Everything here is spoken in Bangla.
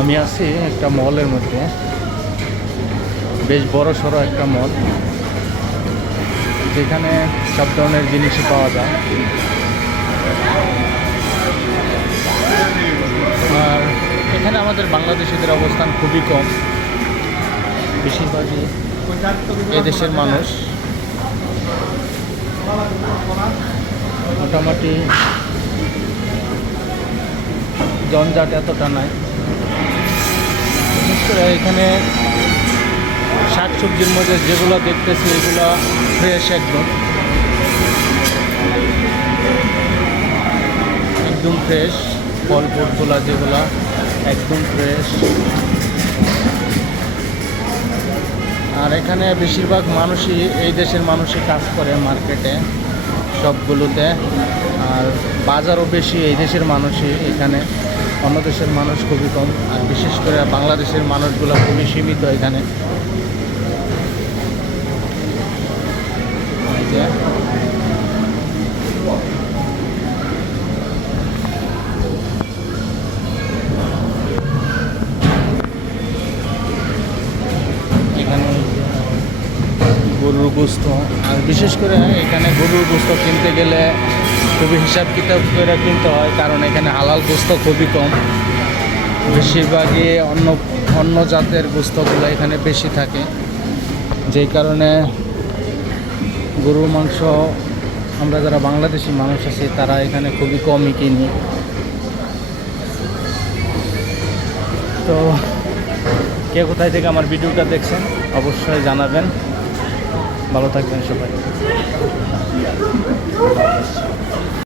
আমি আছি একটা মলের মধ্যে, বেশ বড় সড়ো একটা মল, যেখানে সব ধরনের জিনিসই পাওয়া যায়। আর এখানে আমাদের বাংলাদেশিদের অবস্থান খুবই কম, বেশিরভাগই এদেশের মানুষ। মোটামুটি জঞ্জাট এতটা নাই। বিশেষ করে এখানে শাক সবজির মধ্যে যেগুলো দেখতেছি এগুলো ফ্রেশ, একদম ফ্রেশ। ফল ফ্রুটগুলো যেগুলো একদম ফ্রেশ। আর এখানে বেশিরভাগ মানুষই এই দেশের মানুষই কাজ করে মার্কেটে সবগুলোতে। আর বাজারও বেশি এই দেশের মানুষই, এখানে অন্য দেশের মানুষ খুবই কম। আর বিশেষ করে বাংলাদেশের মানুষগুলো খুবই সীমিত এখানে। এখানে গরুর গোস্ত, আর বিশেষ করে এখানে গরুর গোস্ত কিনতে গেলে খুবই হিসাব কিতাব করে কিনতে হয়, কারণ এখানে হালাল গোস্ত খুবই কম। বেশিরভাগই অন্য জাতের গোস্তগুলো এখানে বেশি থাকে, যেই কারণে গরুর মাংস আমরা যারা বাংলাদেশি মানুষ আছি তারা এখানে খুবই কমই কিনি। তো কে কোথায় থেকে আমার ভিডিওটা দেখছেন অবশ্যই জানাবেন। ভালো থাকবেন সবাই।